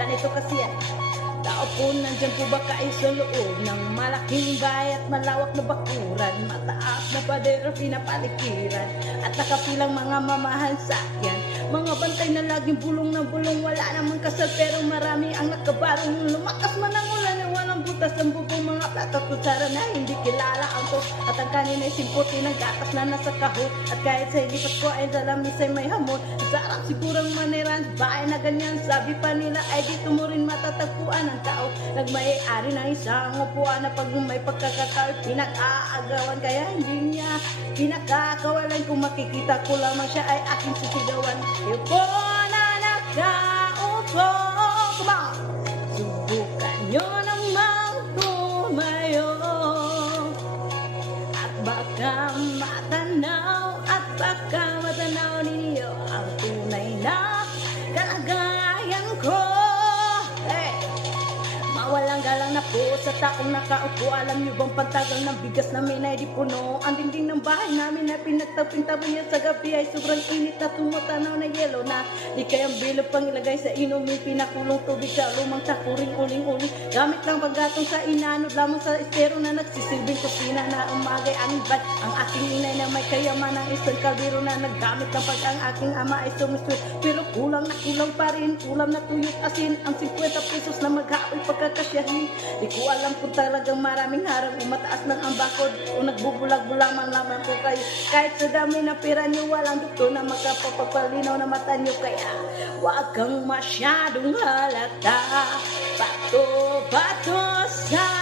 Ganito kasi yan. Tao po, nandyan po ba kayo sa loob ng malaking bahay at malawak na bakuran, mataas na pader, pinapalikiran, at nakapilang mga mamahan sakyan, mga bantay na laging bulong na bulong, wala namang kasal pero marami ang nakabarong, lumakas man ang ulan na walang butas ang bubong, mga plato at kutsara na hindi kilala ang tos, at ang kanin ay simputi ng gatas na nasa kahon, at kahit sa ilipat ko ay dalamis ay may hamon, sarap sigurang maneran, bahay na ganyan, sabi pa nila ay dito mo rin matatagpuan ang tao, nagmay-ari ng isang upuan na pag may pagkakataon pinag-aagawan, kaya hindi niya pinakakawalan, kung makikita ko lamang siya ay aking sisigawan, yuko na nakaupo, come on, subukan nyo namang tumayo, at baka matanaw ninyo ang tunay na kalagayan ko. Mawalang galang na po sa taong nakaupo, alam nyo bang pantagal ng bigas namin ay di puno, ang dingding ng bahay namin ay pinagtapin-tapin niya sa gabi ay sobrang init na tumutanaw na yelo na di kayang bilog pang ilagay sa inumin, pinakulong tubig sa lumang sakuring uling-uling, gamit lang paggatong sa inanod lamang sa estero na nagsisilbing kusina na umagay aming bad, ang aking inay na may kayaman ng isang kalbiro na naggamit ng pag ang aking ama ay sumiswit, pero kulang na kulang pa rin, ulam na tuyot asin, ang 50 pesos na maghaoy pagkakasyahin, di ko alam kung talagang maraming harang o mataas lang ang bakod o nagbubulag-bulaman lamang po kayo, kahit sa dami na pera nyo walang doktor na makapagpapalinaw na mata nyo, kaya wag kang masyadong halata, bato-bato sa